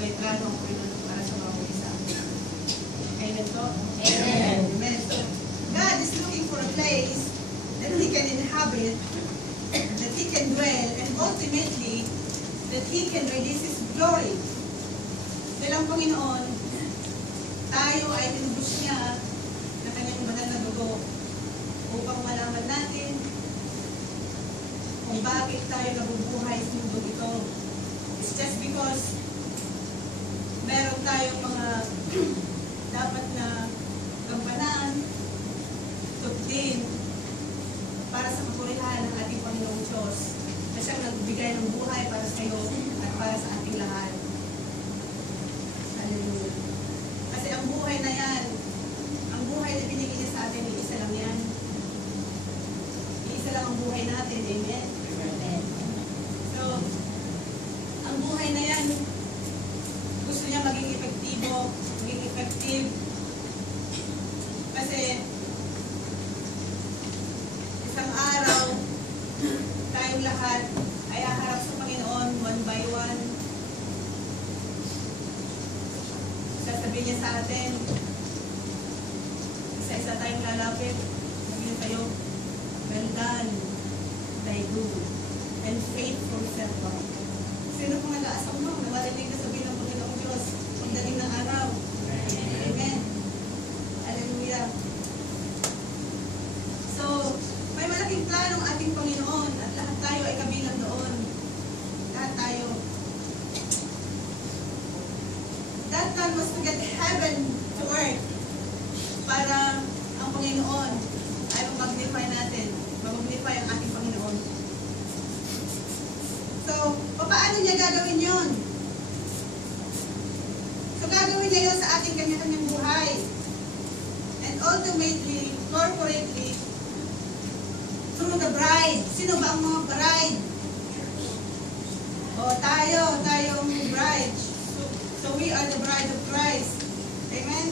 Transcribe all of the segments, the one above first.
may plano ang Panginoon para sa bawat isa. Amen po? Amen. Amen. So, God is looking for a place that He can inhabit, that He can dwell, and ultimately, that He can release His glory. Dahil ang Panginoon, tayo ay tinubos niya na kanyang banal na dugo upang malaman natin kung bakit tayo nabubuhay sa mundo ito. It's just because meron tayong mga dapat na gampanan, tugtin, para sa kapurihan ng ating Panginoong Diyos na siyang nagbigay ng buhay para sa iyo at para sa ating lahat. Hallelujah. Kasi ang buhay na yan, ang buhay na binigay niya sa atin, isa lang yan. Isa lang ang buhay natin. Amen? Amen. So, ang buhay na yan, gusto niya maging epektibo, maging effective. Kasi, isang araw, tayong lahat ay haharap sa Panginoon one by one. Sasabihin niya sa atin, isa-isa tayong lalapit, sabihin sa'yo, well done, thy good and faithful servant. Sino pong nag-aasam mo? Nawarinig na sabihin ng Panginoong Diyos pagdating ng araw. Amen. Hallelujah. So, may malaking plano ang ating Panginoon at lahat tayo ay kabilang doon. Lahat tayo. That plan was to get heaven to earth para ang Panginoon ay mag-magnify natin. Mag-magnify ang ating Panginoon. So, paano niya gagawin yun? So, gagawin niya yun sa ating kanya-kanyang buhay. And ultimately, corporately, through the bride. Sino ba ang mga bride? O, tayong bride. So we are the bride of Christ. Amen?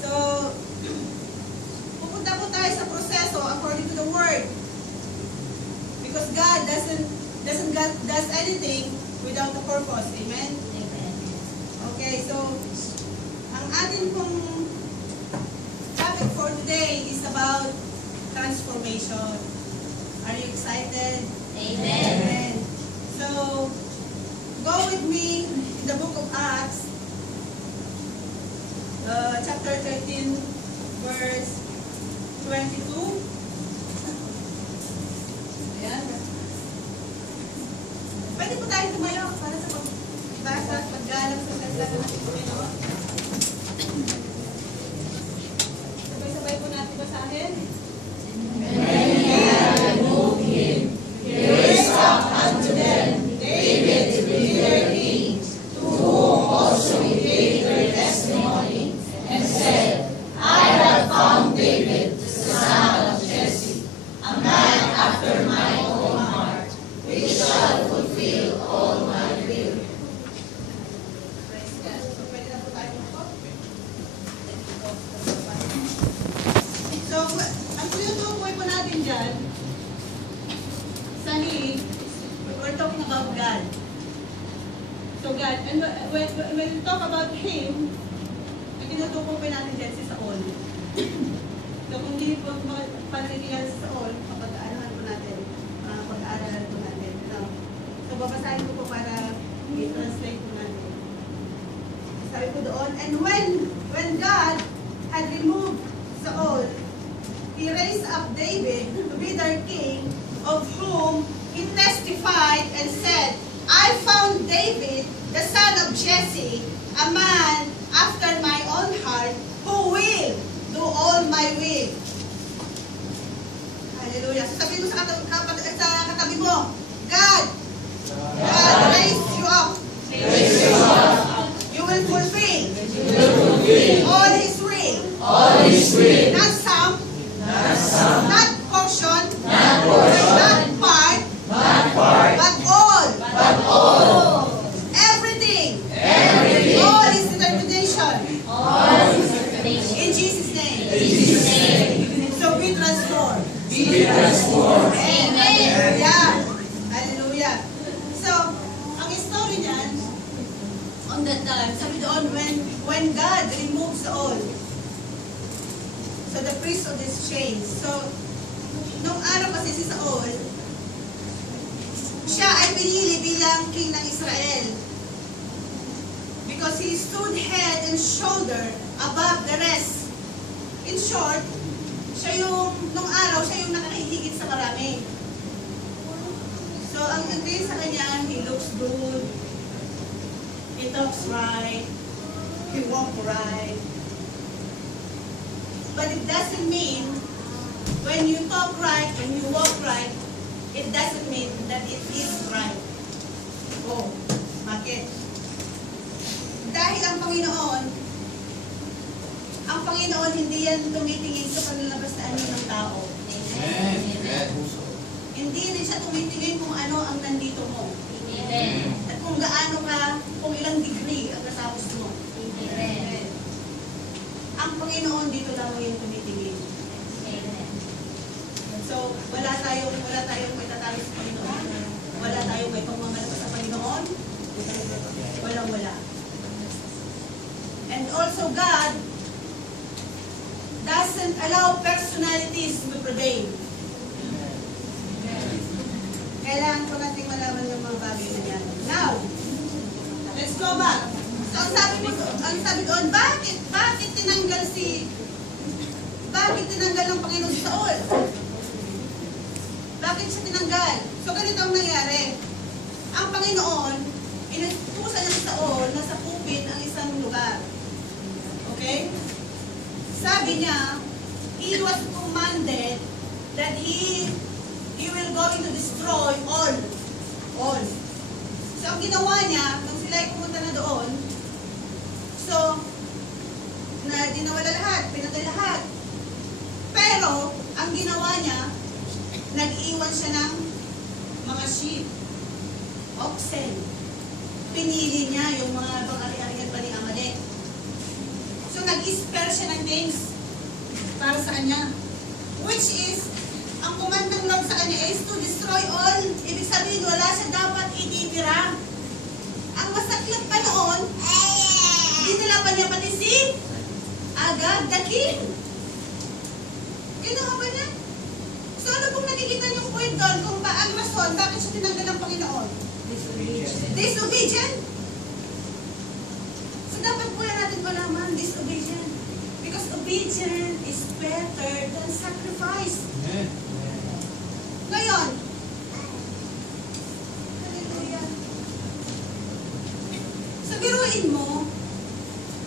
So, pupunta po tayo sa proseso according to the Word. Because God does anything without a purpose. Amen? Amen. Okay, so, ang atin pong topic for today is about transformation. Are you excited? Amen. Amen. So, go with me in the book of Acts, chapter 13, verse 22. Ayan. Pwede po tayo tumayo para sa pagbasa at paggalang sa salita ng ating Panginoon. Sabay-sabay po natin basahin. And moved him, he raised up unto them David to be their king, to whom also he gave their testimony, and said, I have found David, the son of Jesse, a man after my own heart, which shall fulfill all my will. Praise God. So, pwede na po tayo po. So, ang tinutukoy po natin dyan, sa he, we're talking about God. So, God, and when we talk about Him, ang tinutukoy po natin dyan si Saul. So, kung hindi po pananigilan si Saul, kapag-aaralan po natin, pag-aaralan po natin. So, babasahin ko po para i-translate po natin. Sabi po doon, and when God had removed Saul, He raised up David to be their king, of whom He testified and said, I found David, the son of Jesse, a man after my own heart, who will do all my will. Hallelujah. So sabihin mo sa katabi mo, God raised you up. You will fulfill all His will. Not some, not portion, not part, but all. Everything. All His determination. In Jesus' name. So be transformed. Be transformed. Amen. on that time, sabi doon, when God removes all, so the priesthood is changed. So, nung araw kasi si Saul, siya ay pinili bilang king ng Israel. Because he stood head and shoulder above the rest. In short, siya yung, nung araw, siya yung nakakahigit sa marami. So, ang tingin sa kanya, he looks good, he talks right, he walks right. But it doesn't mean, when you talk right, when you walk right, it doesn't mean that it is right. Oh, bakit? Dahil ang Panginoon hindi yan tumitingin sa panlalabas na ano ng tao. Amen. Amen. Hindi din siya tumitingin kung ano ang nandito mo. Amen. At kung gaano ka, kung ilang degree ang natapos mo. Amen. Ang Panginoon dito lang yung tumitingin. Amen. So, wala tayong may tatalo sa Panginoon. Wala tayong may pangmamalakas sa Panginoon. Walang-wala. And also, God doesn't allow personalities to prevail. Kailangan ko nating malaman yung mga bagay na yan. Now, let's go back. So, ang sabi doon, bakit tinanggal ng Panginoon si Saul? Bakit siya tinanggal? So, ganito ang nangyari. Ang Panginoon, inutusan niya si Saul na sakupin ang isang lugar. Okay? Sabi niya, he was commanded that he will going to destroy all. So, ang ginawa niya, nung sila ay pumunta na doon, so, dinawala lahat, pinatay lahat. Pero, ang ginawa niya, nag-iwan siya ng mga sheep, oxen. Pinili niya yung mga pang-ari-ari at Bani-Amalek. So, nag-spare siya ng things para sa kanya. Which is, ang command ng Lord sa kanya is to destroy all. Ibig sabihin, wala siya dapat ititira. Ang masaklap pa noon, dinala pa niya pati si Agag the king. Ginawa pa niya. So, ano pong nakikita niyong point doon kung ang rason, bakit siya tinanggal ng Panginoon? Disobedient. So, dapat po yan natin malaman, disobedient. Because obedience is better than sacrifice. Ngayon, hallelujah. So, biruin mo,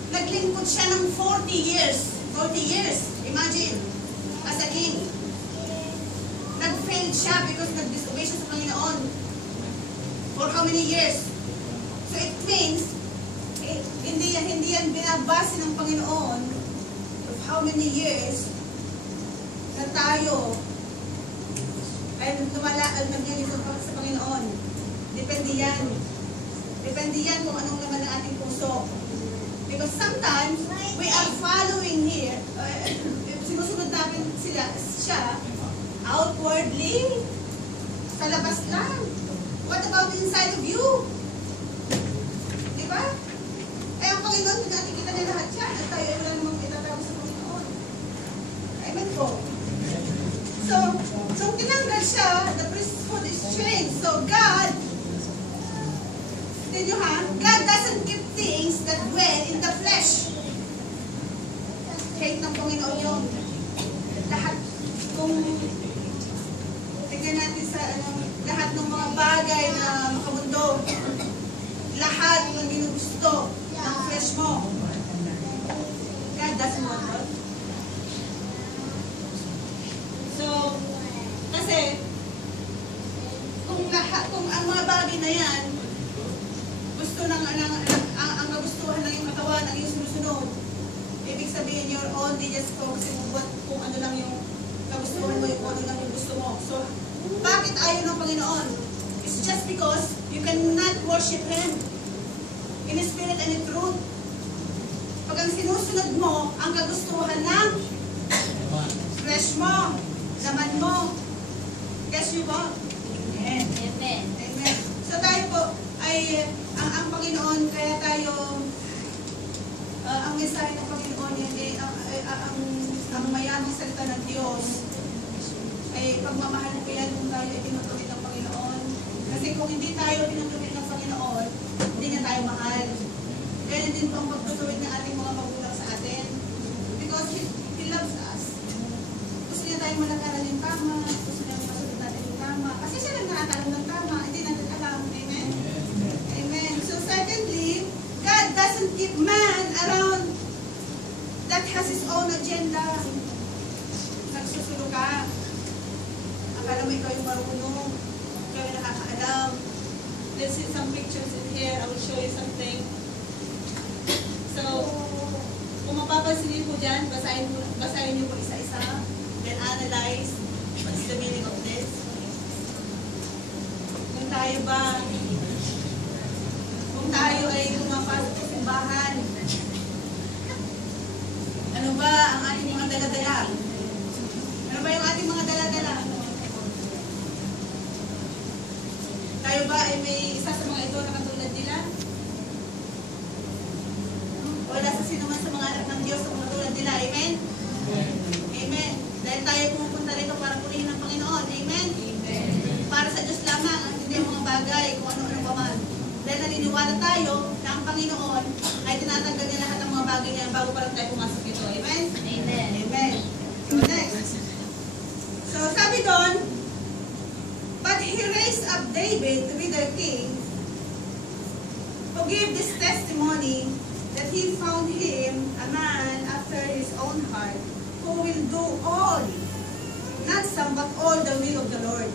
naglingkod siya ng 40 years. 40 years, imagine, as a king. Nag-failed siya because nag-disobey siya sa Panginoon. For how many years? So it means, hindi yan binabase ng Panginoon of how many years na tayo ay naglilito sa Panginoon. Depende yan. Depende yan kung anong laman ng ating puso. Because sometimes, we are following here, sinusunod natin siya, outwardly, sa labas lang. What about inside of you? Diba? Eh, ang Panginoon, nakikita niya lahat yan. At tayo ay wala namang itatawag sa Panginoon. Amen po. So, nung tinanggal siya, the priesthood is changed. So, God, did you ha? God doesn't keep things that dwell in the flesh. Hate ng Panginoon yun. Lahat, kung tingnan natin sa lahat ng mga bagay na makamundo, lahat ng ginugusto ng flesh mo, God doesn't want that. So, kasi, kung ang mga bagay na yan, gusto ang kagustuhan ng iyong katawan, ang iyong sinusunod, ibig sabihin you're only just focusing on kung ano lang yung kagustuhan mo, kung ano lang yung gusto mo. So, bakit ayaw ng Panginoon? It's just because you cannot worship Him in spirit and in truth. Pag ang sinusunod mo, ang kagustuhan ng flesh mo, laman mo, guess you what? Amen. Amen. Amen. So tayo po ay ang Panginoon, kaya tayo ang mensahe ng Panginoon ang mayamang salita ng Diyos ay pagmamahal ko yan kung tayo ay tinutuwid ng Panginoon. Kasi kung hindi tayo tinutuwid ng Panginoon, hindi niya tayo mahal. Ganyan din po ang pagtutuwid ng ating mga magulang sa atin. Because He loves us. Gusto niya tayong malakaran yung tama, gusto niya masunod natin yung tama. Kasi siya lang nakakaroon ng tama, hindi natin alam. Amen? Amen. So secondly, God doesn't keep man around that has his own agenda. Nagsusulo ka. Akala mo ikaw yung marunong. Ikaw yung nakakaalam. Let's see some pictures in here. I will show you something. So, kung mapapansin niyo po dyan, basahin niyo po isa-isa. Then analyze what's the meaning of this. Kung tayo ay pumapasok sa simbahan, ano ba ang ating mga dala-dala? Ano ba yung ating mga dala-dala? Tayo ba ay may isa sa mga ito na katulad nila? Wala sa sino man sa mga anak ng Diyos na mga tulad nila. Amen? Amen. Dahil tayo pumupunta rito para purihin ng Panginoon. Amen? Para sa Diyos lamang ang hindi ang mga bagay kung ano-ano pa man. Dahil naniniwala tayo na ang Panginoon ay tinatanggal niya lahat ng mga bagay niya bago pa lang tayo pumasok dito. Amen? Amen. Amen. So next. So sabi doon, but He raised up David to be their king, who gave this testimony that He found him a man after His own heart, who will do all, not some but all the will of the Lord.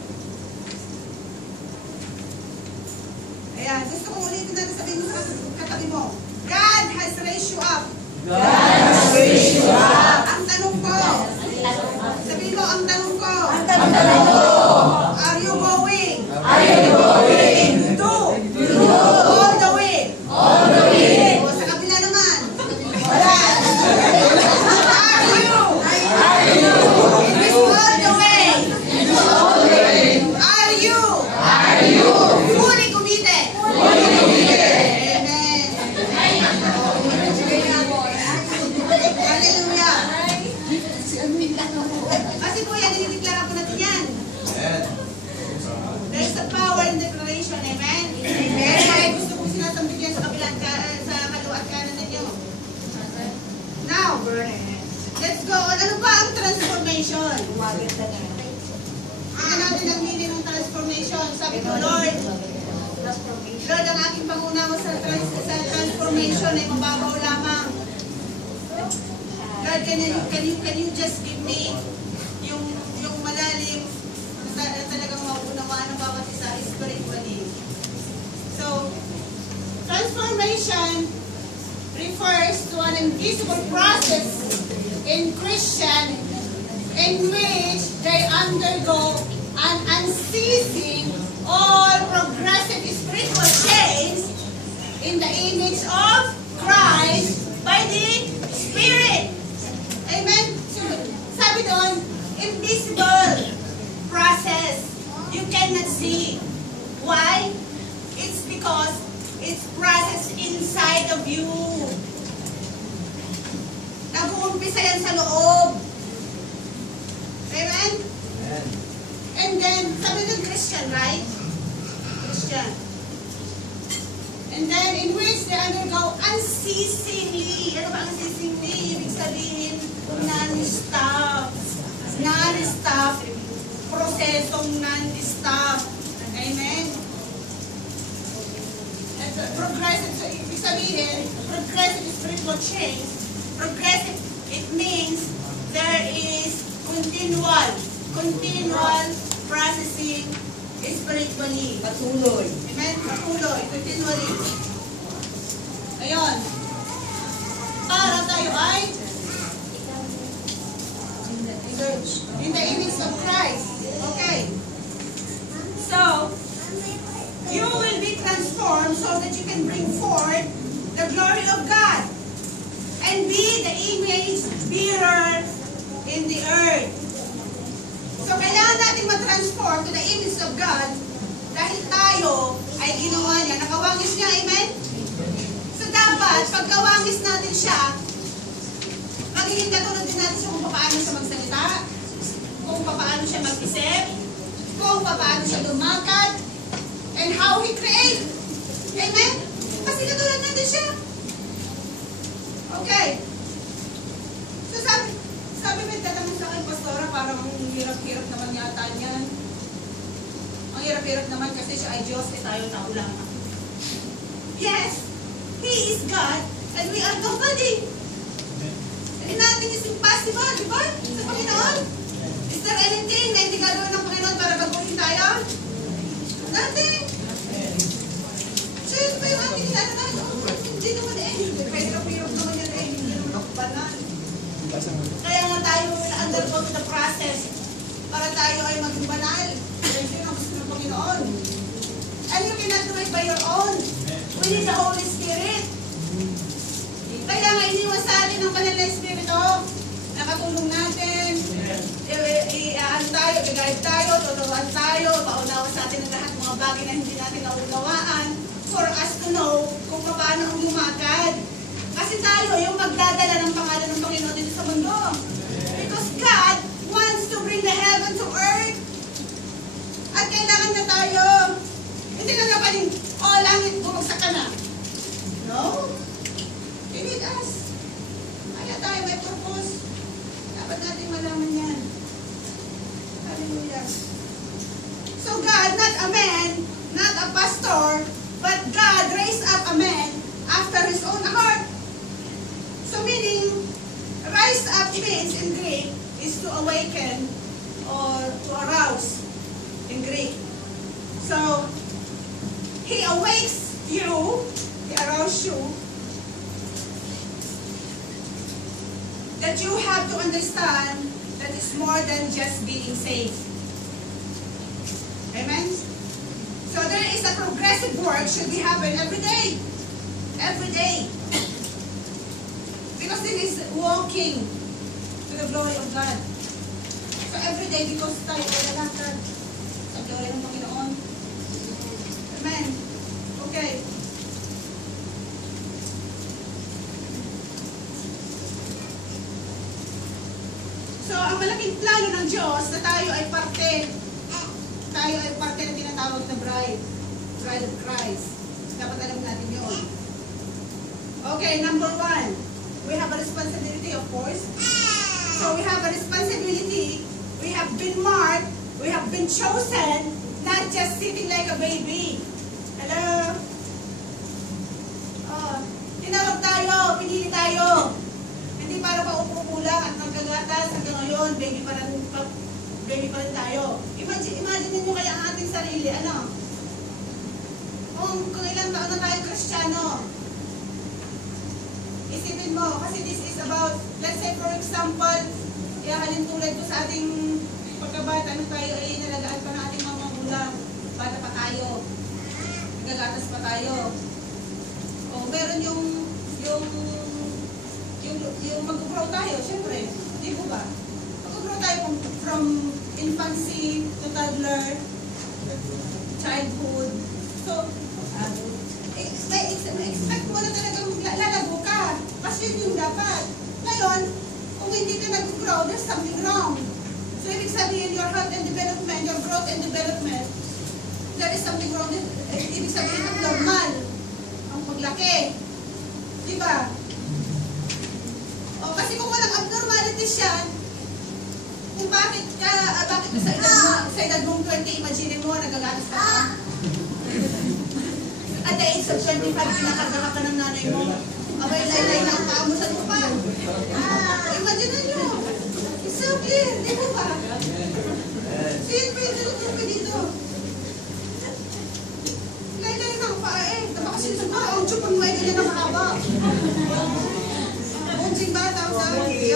Ayan, gusto kong ulitin natin, sabihin mo sa katabi mo, God has raised you up. God has raised you up. Ang tanong ko, sabihin mo, ang tanong ko, are you going? To do all the way? O, sa kabila naman. Wala. Are you? In this all the way? Are you? Fully committed? Amen. Hallelujah. Kasi po yan, dinideklara po natin yan. There's a power in declaration, amen? Amen. Kaya gusto kong sinasambit yan sa kabilang sa kaliwa at kanan ninyo. Now, let's go on. Ano ba ang transformation? Tingnan natin ang meaning ng transformation. Sabi ko, Lord, ang aking pangunawa sa transformation ay mababaw lamang. Lord, can you just give me yung malalim na talagang maunawaan ng bawat isa spiritually. So, transformation refers to an invisible process in Christian in which they undergo an unceasing or progressive spiritual change in the image of Christ by the Spirit. Amen? So, sabi doon, invisible process. You cannot see. Why? It's because it's process inside of you. Nag-uumpisa yan sa loob. Amen? And then, sabi ng Christian, right? Christian. And then, in which they undergo unceasingly. Ano ba unceasingly? Ibig sabihin, non-stop. Non-stop. Prosesong non-stop. Amen? And progressive, so ibig sabihin, progressive spiritual change. Progressive, it means there is continual processing spiritually. Patuloy. Amen? Patuloy, continually. Ayun. Para tayo ay in the image of Christ. Okay. So, you will be transformed so that you can bring forth the glory of God and be the image bearer in the earth. So, kailangan natin ma-transform to the image of God dahil tayo ay ginawa niya. Nakawangis niya, amen? So, dapat, pagkawangis natin siya, magiging katulad din natin siya kung paano siya magsalita, kung paano siya mag-isip, kung paano siya lumakad, and how He create. Amen? Kasi katulad natin siya. Okay. So sabi mo, tatanong sa akin, Pastora, parang ang hirap-hirap naman yata niyan. Ang hirap-hirap naman kasi siya ay Diyos, eh tayo tao lang. Yes, He is God, and we are nobody. And nothing is impossible, di ba? Sa Panginoon. Is there anything na hindi gagawin ng Panginoon para baguhin tayo? Nothing. So yun pa yung ating inalaman. Hindi naman eh. Kaya hirap-hirap naman yan eh. Hindi naman ako banal. Kaya nga tayo na-undergo to the process para tayo ay maging banal. Kaya yun ang gusto ng Panginoon. And you cannot do it by your own. We need the Holy Spirit. Kaya nga iniwan sa atin ng Banal na Espiritu. Nakatulong natin. I-ano tayo, i-guide tayo, tuturuan tayo, paunawa sa atin ang lahat mga bagay na hindi natin naunawaan for us to know kung paano ang lumakad. Kasi tayo yung magdadala ng pangalan ng Panginoon dito sa mundo. Because God wants to bring the heaven to earth. At kailangan na tayo. Hindi ka nga paling, langit, bumagsak ka na. No. You need us. Kaya tayo may purpose. Dapat natin malaman yan. Hallelujah. So God, not a man, not a pastor, but God raised up a man after His own heart. So meaning, rise up means in Greek is to awaken or to arouse in Greek. So, He awakes you, He arouses you, that you have to understand that it's more than just being saved. Amen? So there is a progressive work should be happen every day. Every day. Because it is walking to the glory of God. So every day, because tayo ay lalakad sa glory ng Panginoon. Amen. Okay. So, ang malaking plano ng Diyos na tayo ay parte ng tinatawag na bride of Christ. Dapat alam natin yun. Okay, number 1. We have a responsibility, of course. So, we have a responsibility. We have been marked. We have been chosen. Not just sitting like a baby. Hello? Tinawag tayo. Pinili tayo. Hindi para pa upo lang at magkagatas hanggang ngayon, baby pa rin tayo. Imagine niyo kaya ang ating sarili, ano? Kung ilang taon na tayo Kristiyano, isipin mo, kasi this is about, let's say for example, halin tulad ko sa ating pagkabata, tayo ay nalagaan pa ng ating mga magulang, bata pa tayo, nagagatas pa tayo. O meron yung mag-grow tayo, syempre, di po ba? Mag-grow tayo from infancy to toddler, childhood. So, expect mo na talagang lalago ka. Kasi yun yung dapat. Ngayon, kung hindi ka nag-grow, there's something wrong. So, ibig sabihin, your health and development, your growth and development, there is something wrong. Ibig sabihin, abnormal ang paglaki. Diba? O, kasi kung walang abnormalities yan, kung bakit sa edad mong 20, imagine mo, nagagatas ka na. At the age of 25, kinakarga ka ng nanay mo. Abay, laylay na ang paamusan mo pa. Imagine nyo. It's so clear, di mo ba? So yun pa yung tinuturo ko dito. Laylay na ang paa eh. Tama kasi sa paa, ang tsupan mo ay ganyan ang mahaba. Bunching bata ang sabi.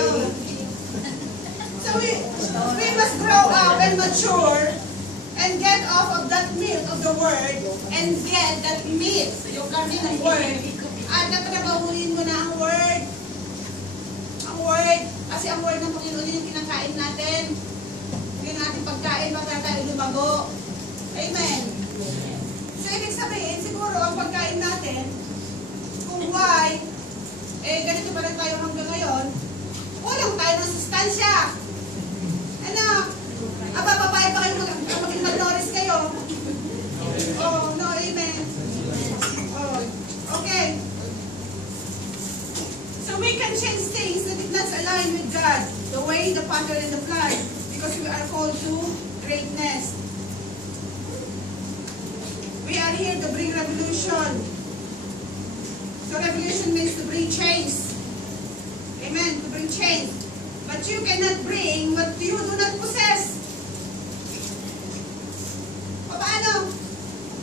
So we must grow up and mature and get off of that milk of the word and get that meat, yung karne ng word. At natrabahuin mo na ang word. Ang word. Kasi ang word ng Panginoon yung kinakain natin. Yung ating pagkain, baka tayo lumago. Amen. So, ibig sabihin, siguro ang pagkain natin, kung why, ganito pa lang tayo hanggang ngayon, ng sustansya. Ano? Aba, babae pa kayo mag-malnourished kayo. Oh, no, amen. Oh, okay. So we can change things that did not align with God, the way, the pattern, and the plan, because we are called to greatness. We are here to bring revolution. So revolution means to bring change. Amen, to bring change. But you cannot bring what you do not possess. Paano?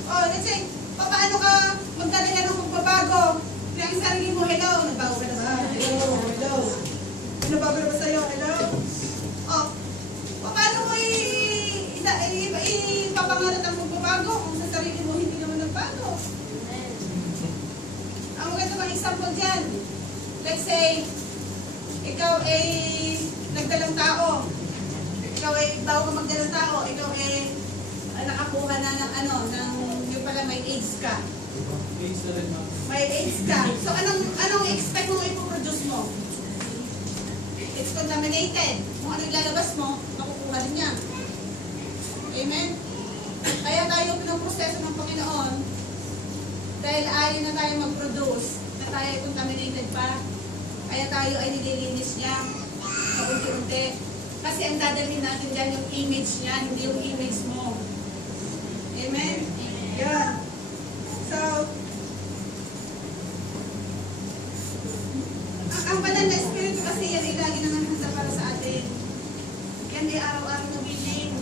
Oh, let's say, paano ka magdadala ng pagbabago? Kaya ang sarili mo, hello, nagbago ka na ba? Hello, hello. Nagbago na ba sa'yo? Hello? Oh, paano mo ipapangalat ang pagbabago kung sa sarili mo hindi naman nagbago? Ang maganda bang example dyan? Let's say, ikaw ay nagdalang tao. Ikaw ay bago ka magdalang tao. Ikaw ay nakakuha na ng yung pala may AIDS ka. May AIDS ka. So anong expect mo ipoproduce mo? It's contaminated. Kung ano ilalabas mo, makukuha din niya. Amen? Kaya tayo pinoproseso ng Panginoon dahil ayaw na tayo mag-produce na tayo ay contaminated pa. Kaya tayo ay nililinis niya kaunti-unti. Kasi ang dadalhin natin dyan yung image niya, hindi yung image mo. Amen? Yeah. So, ang banal na espiritu kasi yan ay lagi naman handa para sa atin. Yan ay araw-araw na willing.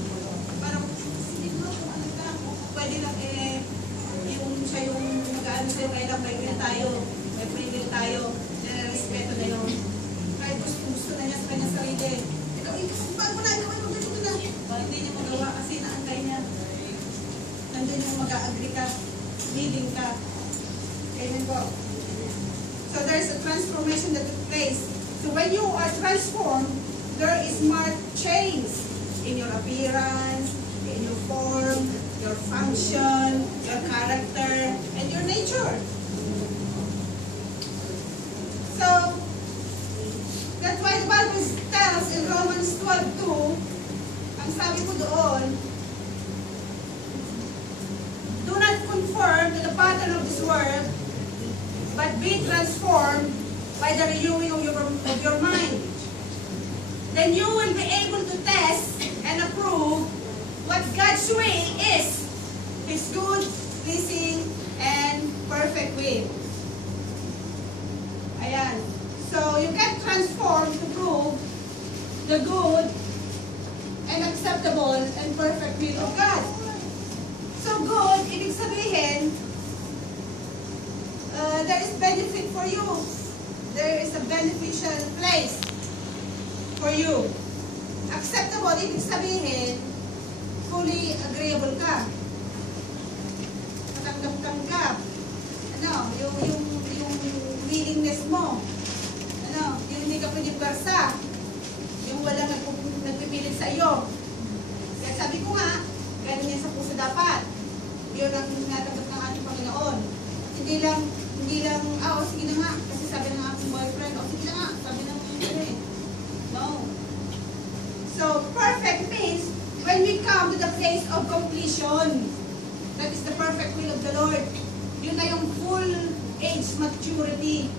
Parang, hindi ko kung ano ka, pwede lang yung siya yung mag-ano sa'yo, kaya lang may will tayo, may free will tayo, respeto na yun. Kahit gusto na niya sa kanyang sarili. Ikaw, pag mo na, ikaw ay magdito na. Hindi niya magawa kasi naangkay niya. Nandun yung mag-a-agree ka, leading ka. Amen po. So there is a transformation that took place. So when you are transformed, there is marked change in your appearance, in your form, your function, your character, and your nature. So, that's why the Bible tells in Romans 12:2, ang sabi ko doon, do not conform to the pattern of this world, but be transformed by the renewing of your mind. Then you will be able to test and approve what God's will is, His good, pleasing, and perfect will. Ayan. So, you get transformed to prove the good and acceptable and perfect will of God. So, good, ibig sabihin, there is benefit for you. There is a beneficial place for you. Acceptable, ibig sabihin, fully agreeable ka. Katanggap-tanggap. Ano, yung willingness mo. Ano, yung hindi ka pwede persa. Yung walang nagpipilit sa iyo. Kaya sabi ko nga, ganun yan sa puso dapat. Yun ang natanggap ng ating Panginoon. Hindi lang, sige na nga, kasi sabi ng aking boyfriend, sige na nga, sabi ng no. So, perfect means, when we come to the place of completion, that is the perfect will of the Lord. Yun na yung full age maturity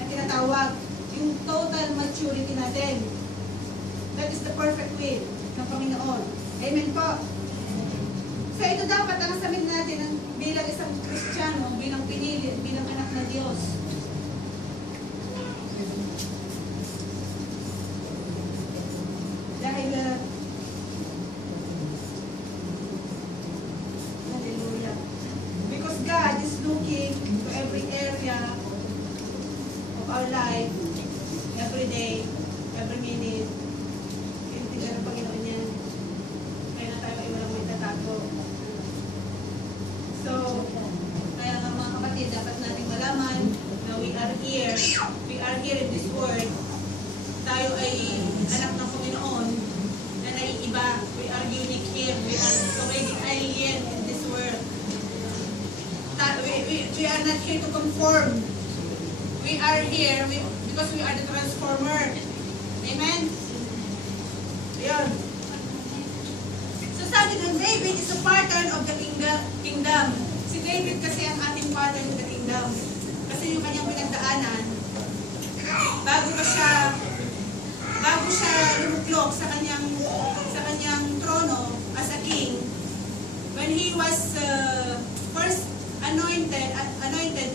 na tinatawag. Yung total maturity natin. That is the perfect will ng Panginoon. Amen po. So ito dapat ang asamin natin bilang isang Kristiyano, bilang pinili, bilang anak ng Diyos. Dahil hallelujah. Because God is looking to every area of our life, every day, every minute. Yung tingnan ng Panginoon niya. Kaya na tayo ay walang may tatago. So, kaya nga mga kapatid, dapat natin malaman na we are here in this world. Tayo ay anak ng Panginoon na naiiba. We are unique here. We are already alien in this world. We are not here to conform. We are here because we are the transformer. Amen? Ayun. So sabi doon, David is a pattern of the kingdom. Si David kasi ang ating pattern of the kingdom. Kasi yung kanyang pinagdaanan, bago siya lumuklok sa kanyang trono as a king, when he was first anointed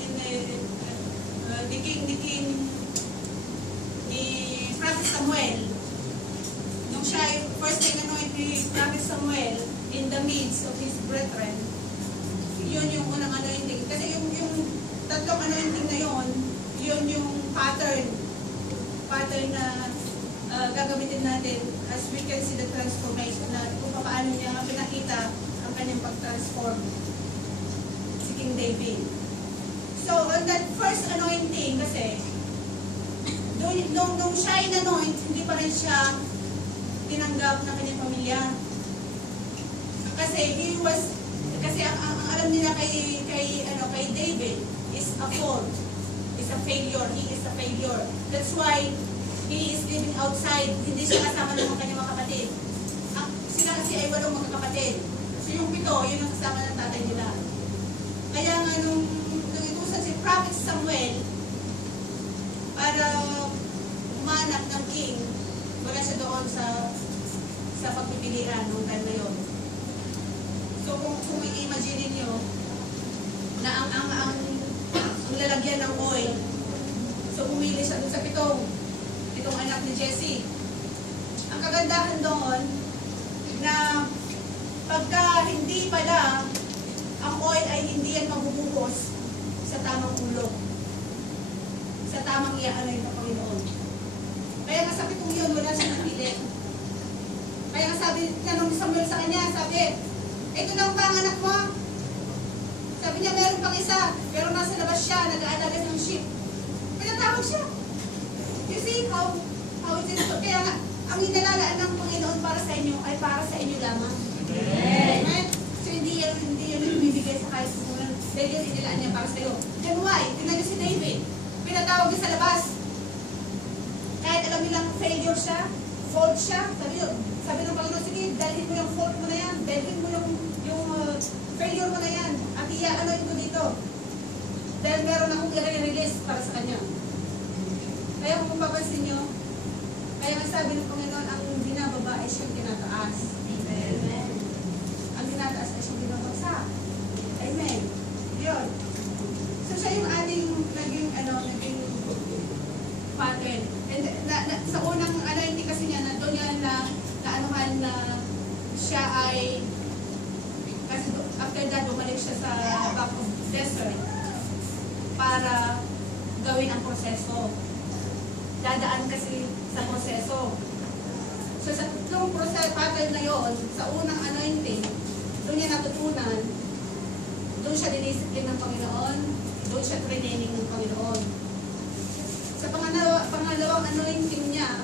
in ni Prophet Samuel, nung siya first thing anointed ni Prophet Samuel in the midst of his brethren, yun yung unang anointing. Kasi yung tatlong anointing na yun yung pattern na gagamitin natin as we can see the transformation na kung paano niya pinakita ang kanyang pag-transform si King David. So, on that first anointing kasi, nung siya in-anoint, hindi pa rin siya tinanggap ng kanyang pamilya. Kasi ang alam nila kay David is a fault, is a failure, he is a failure. That's why he is living outside, hindi siya kasama ng mga kanyang mga kapatid. Sila kasi ay 8 magkakapatid. So yung 7, yun ang kasama ng tatay nila. Kaya nga nung itusan si Prophet Samuel para umanap ng king, wala siya doon sa pagpipilian nung time na yun. So kung i-imagine niyo na ang lalagyan ng oil, so pumili siya doon sa pitong anak ni Jesse. Ang kagandahan doon na pagka hindi pala ang oil ay hindi yan mabubuhos sa tamang ulo, sa tamang iaanoy ng Panginoon. Kaya nga sa pitong yun, wala siyang napili. Kaya nga tanong ni Samuel sa kanya, sabi, ito lang ba ang anak mo? Sabi niya, meron pang isa, pero nasa labas siya, nag-aalaga ng sheep. Pinatawag siya. You see how it is? Kaya nga, ang inalalaan ng Panginoon para sa inyo ay para sa inyo lamang. Amen? So hindi yan bibigay sa kahit kung dahil yung inilaan niya para sa iyo. Then why? Tingnan niyo si David. Pinatawag niya sa labas. Kahit alam nilang failure siya, fault siya, sabi ng Panginoon, sige, dalhin mo yung fault mo na yan, dalhin mo yung failure mo na yan, at iaanoin mo dito. Dahil meron akong i-release para sa kanya. Kaya kung mapapansin nyo, kaya nga sabi ng Panginoon, ang binababa ay siyang tinataas. Amen. Ang tinataas ay siyang binabagsak. Amen. Yun. So siya yung ating naging pattern. And sa unang hindi kasi niya, doon niya na siya ay, kasi after that, bumalik siya sa back of desert para gawin ang proseso. Dadaan kasi sa proseso. So sa tatlong pattern na yon, sa unang anointing, doon niya natutunan, doon siya dinisiplin ng Panginoon, doon siya training ng Panginoon. Sa pangalawang anointing niya,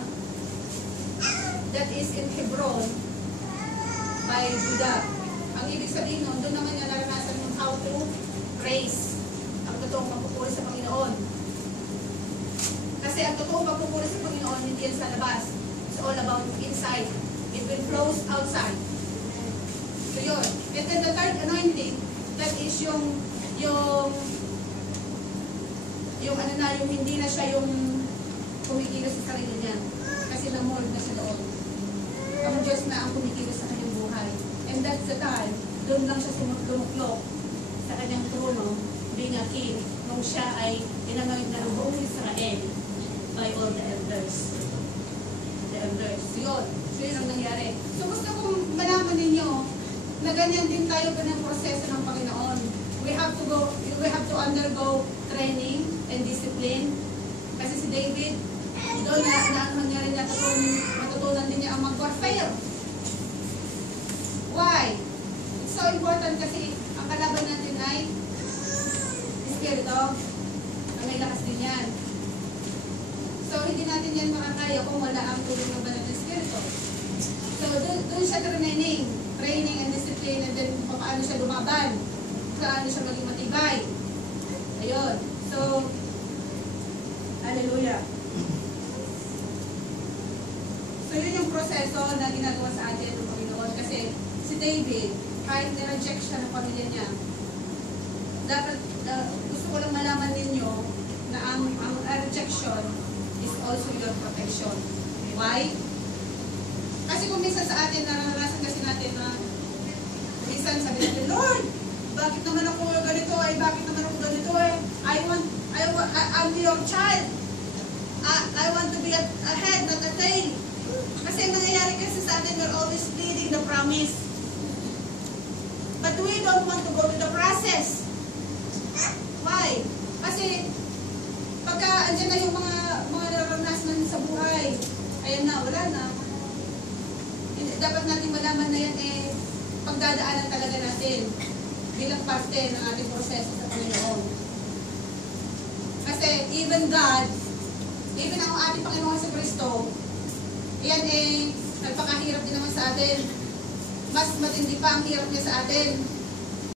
that is in Hebron, by Judah. Ang ibig sabihin nun, doon naman niya naranasan yung how to praise ang totoong magpupuri sa Panginoon. Kasi ang totoong magpupuri sa Panginoon, hindi yan sa labas. It's all about inside. It will flow outside. So yun. And then the third anointing, that is yung hindi na siya yung kumikilos sa sarili niya. Kasi na-mold na siya doon. Ang Diyos na ang kumikilos sa kanyang buhay. And that's the time, doon lang siya lumuklok sa kanyang trono, being a king, nung siya ay inanoint na ng buong Israel by all the elders. The elders. So yun. So yun ang nangyari. So gusto kong malaman ninyo na ganyan din tayo ng proseso ng Panginoon. We have to undergo training and discipline. Kasi si David, doon na ang nangyari niya, matutunan din niya ang mag-warfare. Why? It's so important kasi ang kalaban natin ay Espiritu. Ang may lakas din yan. So, hindi natin yan makakaya kung wala ang tulong ng banal na Espiritu. So, doon siya training and discipline, and then paano siya lumaban, paano siya maging matibay. Ayun. So, hallelujah. So yun yung proseso na ginagawa sa atin ng Panginoon. Kasi si David, kahit nireject siya ng pamilya niya, dapat, gusto ko lang malaman ninyo na ang rejection is also your protection. Why? Kasi kung minsan sa atin, naranasan kasi natin na minsan sabi natin, Lord, bakit naman ako ganito ay bakit naman ako ganito eh? I'm your child. I want to be a head, not a tail. Kasi nangyayari kasi sa atin, we're always leading the promise. But we don't want to go to the process. Why? Kasi pagka andyan na yung mga naranasan sa buhay, ayan na, wala na. Dapat natin malaman na yan pagdadaanan talaga natin bilang parte ng ating proseso sa Panginoon. Kasi even God, even ang ating Panginoon sa Kristo, yan nagpakahirap din naman sa atin. Mas matindi pa ang hirap niya sa atin.